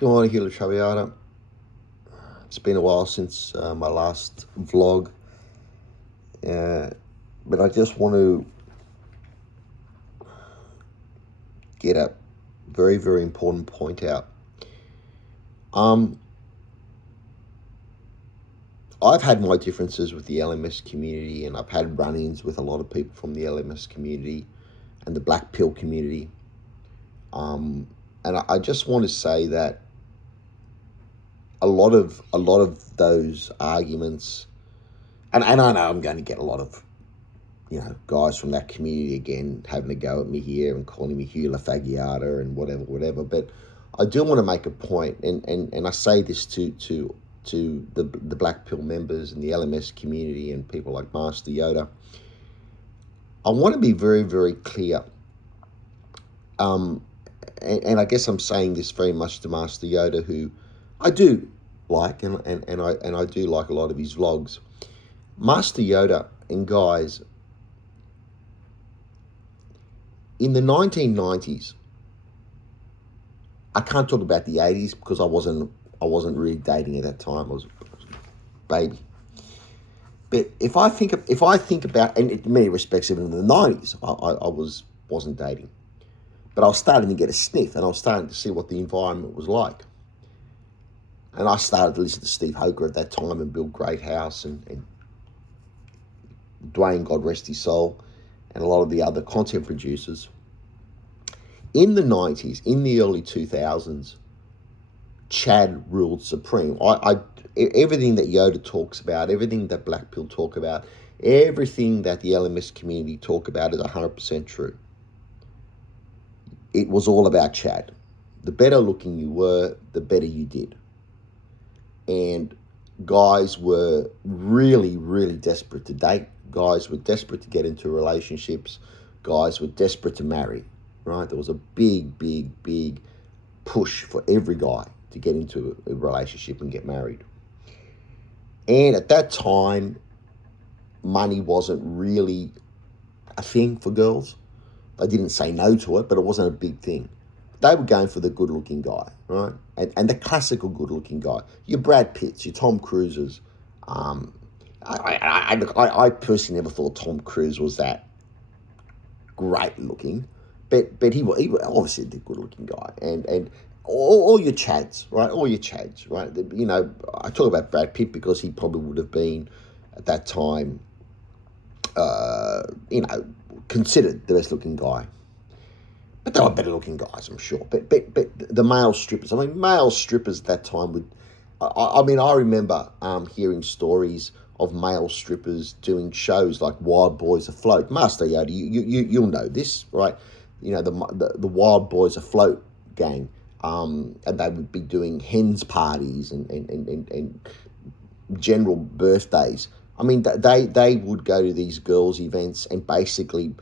Good morning, Hila Traviata. It's been a while since my last vlog, uh, but I just want to get a very, very important point out. Um, I've had my differences with the LMS community, and I've had run-ins with a lot of people from the LMS community and the Black Pill community. And I just want to say that a lot of those arguments, and I know I'm going to get a lot of guys from that community again having a go at me here and calling me Hula Fagiata and whatever. But I do want to make a point, and I say this to the Black Pill members and the LMS community and people like Master Yoda. I want to be very, very clear. Um, and I guess I'm saying this very much to Master Yoda, who I do like, and I do like a lot of his vlogs. Master Yoda and guys, in the 1990s, I can't talk about the 80s because I wasn't really dating at that time. I was a baby. But if I think about, and in many respects, even in the 90s, I wasn't dating, but I was starting to get a sniff, and I was starting to see what the environment was like. And I started to listen to Steve Hoker at that time, and Bill Greathouse, and Dwayne, God rest his soul, and a lot of the other content producers. In the 90s, in the early 2000s, Chad ruled supreme. Everything that Yoda talks about, everything that Black Pill talk about, everything that the LMS community talk about is 100% true. It was all about Chad. The better looking you were, the better you did. And guys were really, really desperate to date. Guys were desperate to get into relationships. Guys were desperate to marry, right? There was a big, big, big push for every guy to get into a relationship and get married. And at that time, money wasn't really a thing for girls. They didn't say no to it, but it wasn't a big thing. They were going for the good-looking guy, right? And the classical good-looking guy. Your Brad Pitts, your Tom Cruises. Um, I personally never thought Tom Cruise was that great looking, but he was obviously a good-looking guy. And all your Chads, right? All your Chads, right? I talk about Brad Pitt because he probably would have been at that time, uh, you know, considered the best-looking guy. But there were better looking guys, I'm sure. But the male strippers, I mean, male strippers at that time would, I remember hearing stories of male strippers doing shows like Wild Boys Afloat. Master Yoda, you'll know this, right? The Wild Boys Afloat gang, and they would be doing hens parties and general birthdays. I mean, they would go to these girls' events and basically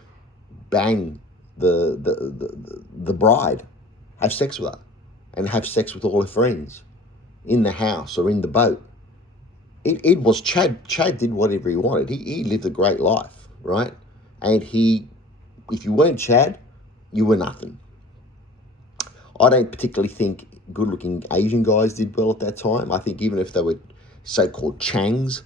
bang the bride, have sex with her, and have sex with all her friends in the house or in the boat. It was Chad. Chad did whatever he wanted. He lived a great life, right? And if you weren't Chad, you were nothing. I don't particularly think good-looking Asian guys did well at that time. I think even if they were so-called Changs,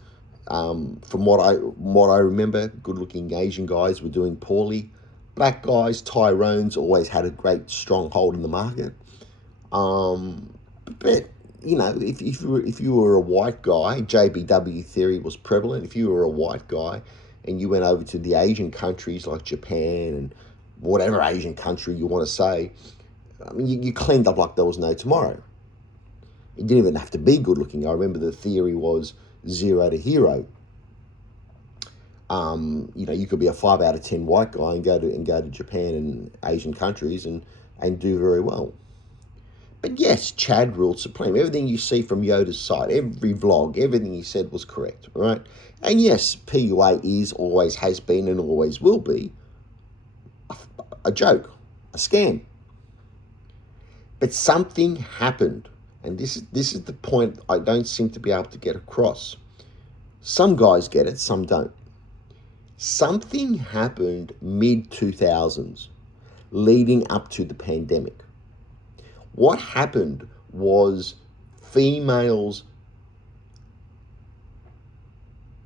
from what I remember, good-looking Asian guys were doing poorly. Black guys, Tyrones, always had a great stronghold in the market. But if you were a white guy, JBW theory was prevalent. If you were a white guy and you went over to the Asian countries like Japan and whatever Asian country you want to say, I mean, you cleaned up like there was no tomorrow. You didn't even have to be good looking. I remember the theory was zero to hero. You could be a 5 out of 10 white guy and go to Japan and Asian countries and do very well. But yes, Chad ruled supreme. Everything you see from Yoda's side, every vlog, everything he said was correct, right? And yes, PUA is, always has been, and always will be a joke, a scam. But something happened, and this is the point I don't seem to be able to get across. Some guys get it, some don't. Something happened mid-2000s leading up to the pandemic. What happened was females'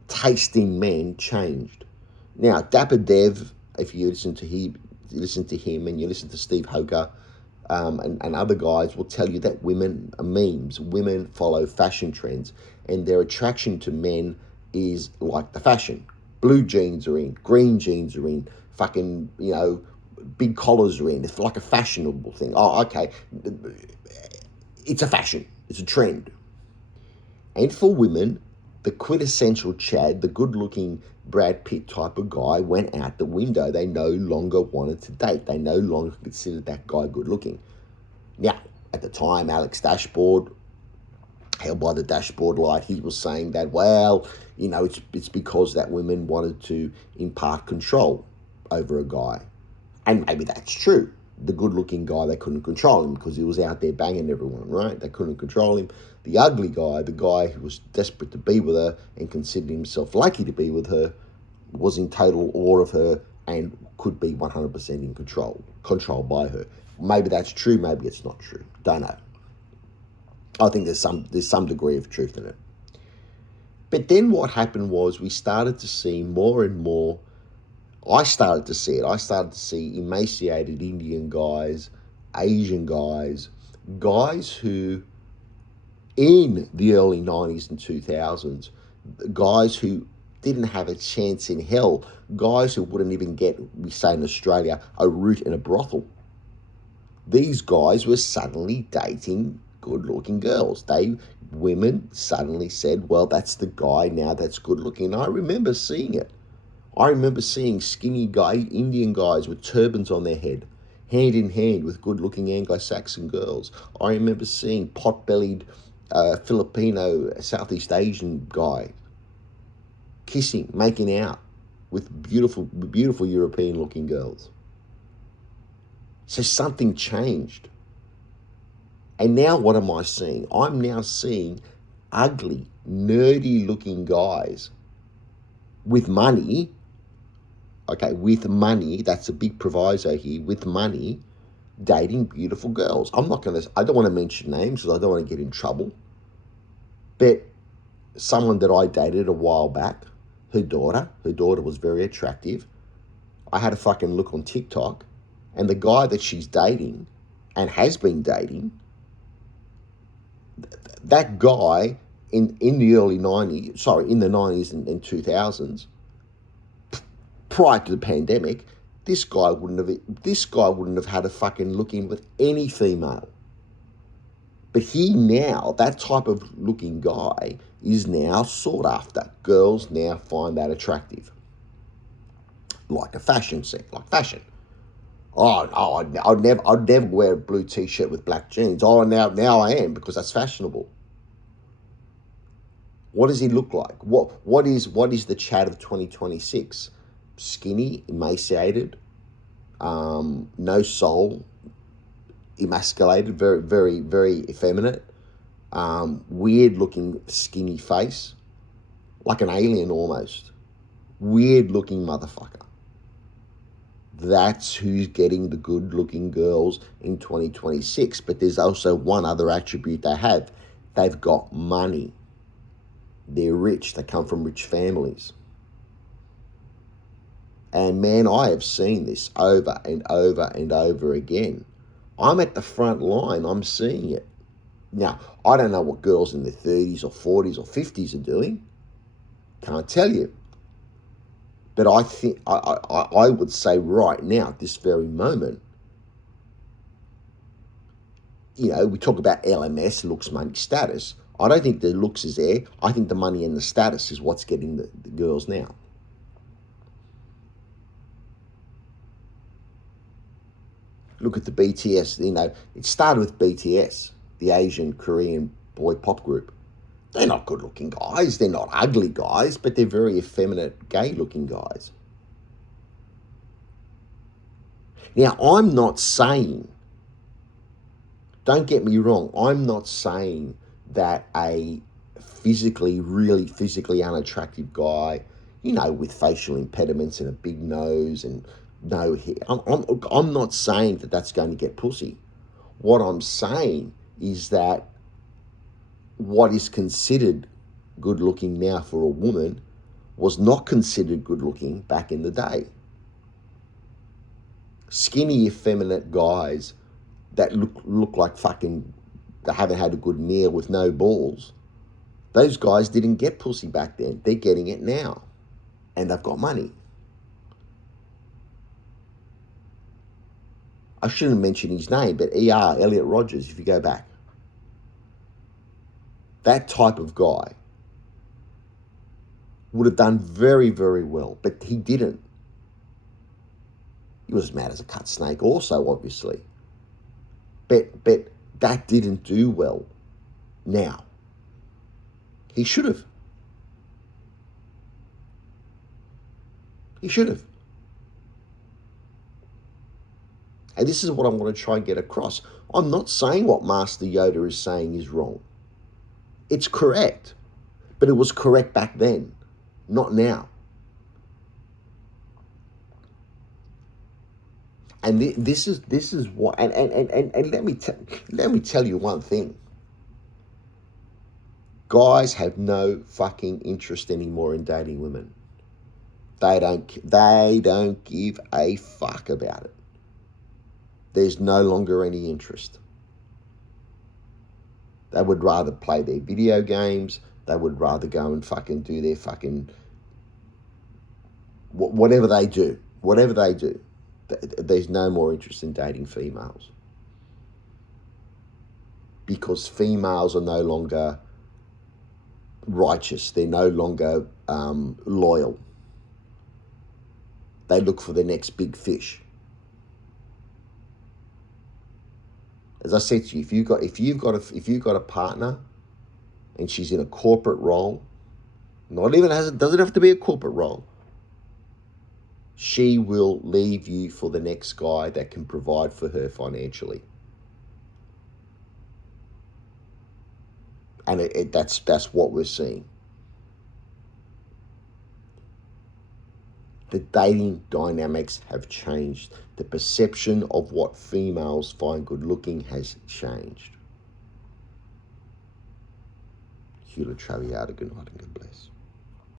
taste in men changed. Now, Dapper Dev, if you listen to him and you listen to Steve Hoker, and other guys will tell you that women are memes. Women follow fashion trends, and their attraction to men is like the fashion. Blue jeans are in, green jeans are in, fucking, big collars are in. It's like a fashionable thing. Oh, okay. It's a fashion, it's a trend. And for women, the quintessential Chad, the good looking Brad Pitt type of guy, went out the window. They no longer wanted to date. They no longer considered that guy good looking. Now, at the time, Alex Dashboard, held by the dashboard light, he was saying that, well, it's because that women wanted to impart control over a guy. And maybe that's true. The good-looking guy, they couldn't control him because he was out there banging everyone, right? They couldn't control him. The ugly guy, the guy who was desperate to be with her and considered himself lucky to be with her, was in total awe of her and could be 100% in controlled by her. Maybe that's true, maybe it's not true. Don't know. I think there's some degree of truth in it. But then what happened was we started to see more and more. I started to see it. I started to see emaciated Indian guys, Asian guys, guys who, in the early 90s and 2000s, guys who didn't have a chance in hell, guys who wouldn't even get, we say in Australia, a root in a brothel. These guys were suddenly dating good-looking girls. Women suddenly said, well, that's the guy now that's good-looking. And I remember seeing it. I remember seeing skinny Indian guys with turbans on their head, hand in hand with good-looking Anglo-Saxon girls. I remember seeing pot-bellied Filipino, Southeast Asian guy kissing, making out with beautiful European-looking girls. So something changed. And now what am I seeing? I'm now seeing ugly, nerdy-looking guys with money. Okay, with money, that's a big proviso here, with money, dating beautiful girls. I don't want to mention names because I don't want to get in trouble. But someone that I dated a while back, her daughter was very attractive. I had a fucking look on TikTok, and the guy that she's dating and has been dating, that guy in the early 90s, sorry, in the 90s and 2000s, prior to the pandemic, this guy wouldn't have had a fucking look in with any female. But that type of looking guy is now sought after. Girls now find that attractive. Like a fashion like fashion. I'd never wear a blue t-shirt with black jeans. Oh, now I am because that's fashionable. What does he look like? What is the Chad of 2026? Skinny, emaciated, no soul, emasculated, very, very, very effeminate, weird looking skinny face, like an alien almost. Weird looking motherfucker. That's who's getting the good looking girls in 2026. But there's also one other attribute they have. They've got money. They're rich. They come from rich families. And man, I have seen this over and over and over again. I'm at the front line. I'm seeing it. Now, I don't know what girls in their 30s or 40s or 50s are doing. Can't tell you. But I think I would say right now, at this very moment, we talk about LMS, looks, money, status. I don't think the looks is there. I think the money and the status is what's getting the girls now. Look at the BTS. It started with BTS, the Asian Korean boy pop group. They're not good-looking guys. They're not ugly guys, but they're very effeminate, gay-looking guys. Now, I'm not saying, don't get me wrong, I'm not saying that a really physically unattractive guy, with facial impediments and a big nose and no hair, I'm not saying that that's going to get pussy. What I'm saying is that what is considered good looking now for a woman was not considered good looking back in the day. Skinny, effeminate guys that look like fucking, they haven't had a good meal with no balls. Those guys didn't get pussy back then. They're getting it now. And they've got money. I shouldn't mention his name, but ER, Elliot Rogers, if you go back. That type of guy would have done very, very well, but he didn't. He was as mad as a cut snake also, obviously. But that didn't do well now. He should have. He should have. And this is what I want to try and get across. I'm not saying what Master Yoda is saying is wrong. It's correct. But it was correct back then, not now. And this is what, and let me tell you one thing. Guys have no fucking interest anymore in dating women. They don't give a fuck about it. There's no longer any interest. They would rather play their video games. They would rather go and fucking do their fucking whatever they do. Whatever they do. There's no more interest in dating females. Because females are no longer righteous. They're no longer loyal. They look for the next big fish. As I said to you, if you've got a partner and she's in a corporate role, doesn't have to be a corporate role, she will leave you for the next guy that can provide for her financially. And that's what we're seeing. The dating dynamics have changed. The perception of what females find good looking has changed. Hugh Traviata, good night and God bless.